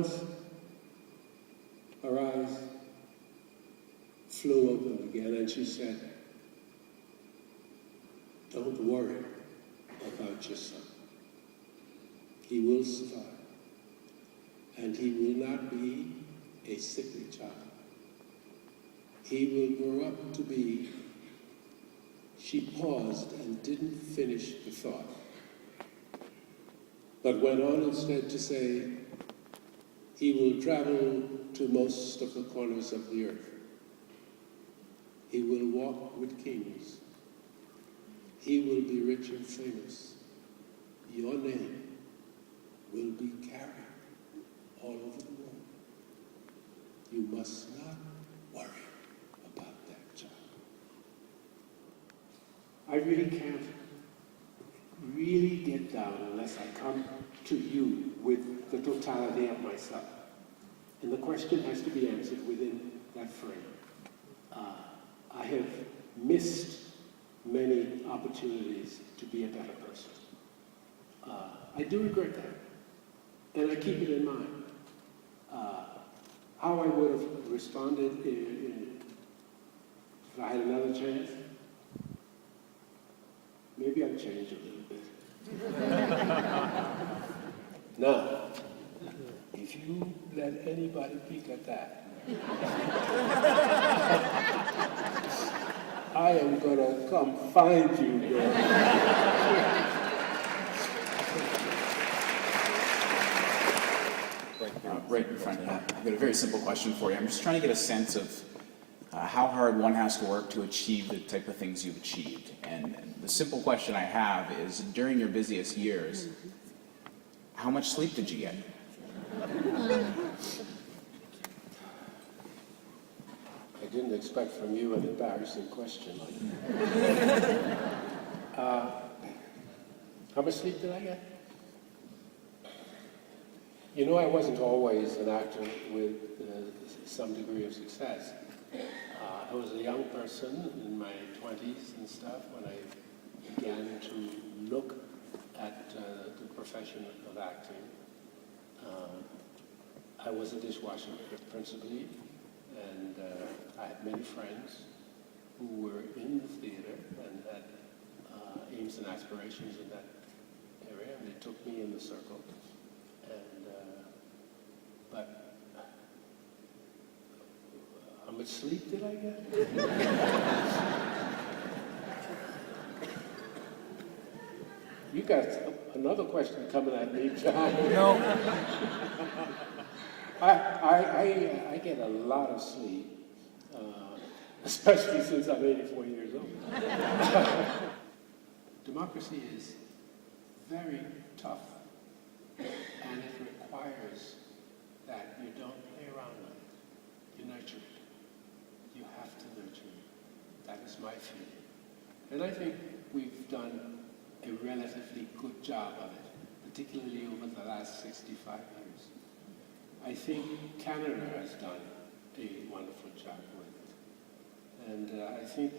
once her eyes flew open again and she said, "Don't worry about your son. He will survive, and he will not be a sickly child. He will grow up to be..." She paused and didn't finish the thought, but went on instead to say, "He will travel to most of the corners of the earth. He will walk with kings. He will be rich and famous. Your name will be carried all over the world. You must not worry about that child." I really can't really get down unless I come to you with the totality of myself. And the question has to be answered within that frame. I have missed many opportunities to be a better person. I do regret that, and I keep it in mind. How I would have responded if I had another chance, maybe I'd change a little bit. Now, if you let anybody peek at that, I am gonna come find you, girl. Right in front of you. I've got a very simple question for you. I'm just trying to get a sense of how hard one has to work to achieve the type of things you've achieved. And the simple question I have is, during your busiest years, how much sleep did you get? I didn't expect from you an embarrassing question like that. How much sleep did I get? You know, I wasn't always an actor with some degree of success. I was a young person in my 20s and stuff when I began to look at the profession of acting. I was a dishwasher principally, and I had many friends who were in the theater and had aims and aspirations in that area, and they took me in the circle. And but how much sleep did I get? You got another question coming at me, John. No. I get a lot of sleep, especially since I'm 84 years old. Democracy is very tough, and it requires that you don't play around with it. You nurture it. You have to nurture it. That is my feeling. And I think we've done a relatively good job of it, particularly over the last 65 years. I think Canada has done a wonderful job with it. And I think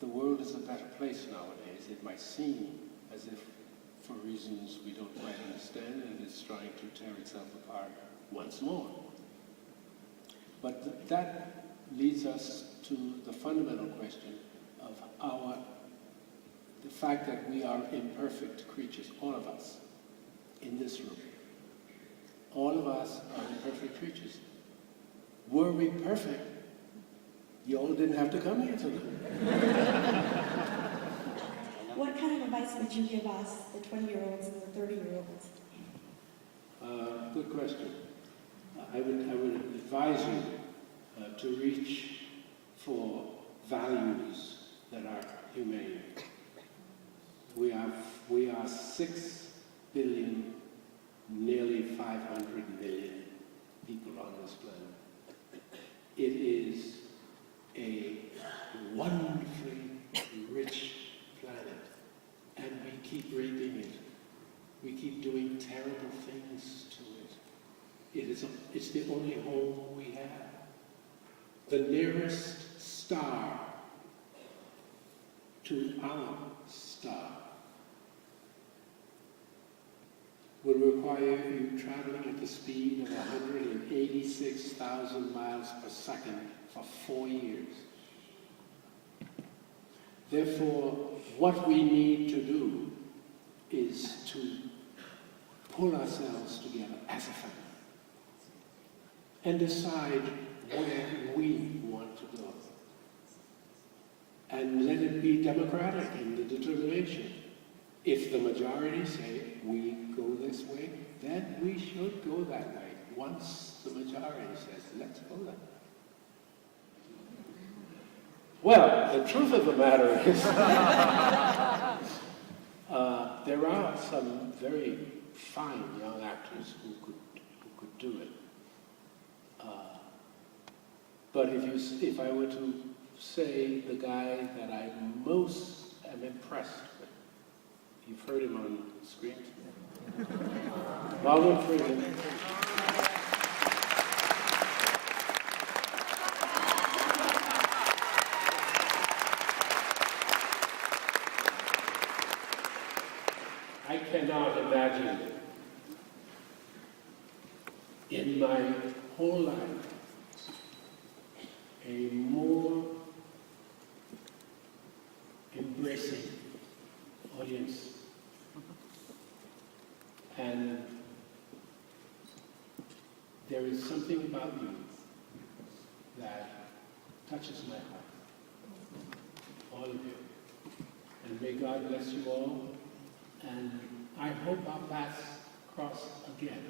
the world is a better place nowadays. It might seem as if, for reasons we don't quite understand, and it's trying to tear itself apart once more. But that leads us to the fundamental question of the fact that we are imperfect creatures, all of us, in this room. All of us are imperfect creatures. Were we perfect, you all didn't have to come here tonight. What kind of advice would you give us, the 20-year-olds and the 30-year-olds? Good question. I would advise you to reach for values that are humane. We are 6 billion, nearly 500 million people on this planet. It is a wonderfully rich planet, and we keep raping it. We keep doing terrible things to it. It's the only home we have. The nearest star to our star would require you traveling at the speed of 186,000 miles per second for 4 years. Therefore, what we need to do is to pull ourselves together as a family and decide where we want to go. And let it be democratic in the determination. If the majority say we go this way, then we should go that way. Once the majority says, let's go that way. Well, the truth of the matter is, there are some very fine young actors who could do it. But if I were to say the guy that I most am impressed with, you've heard him on screen, Morgan Freeman. I cannot imagine in my whole life a more embracing audience. And there is something about you that touches my heart. All of you. And may God bless you all. And I hope our paths cross again.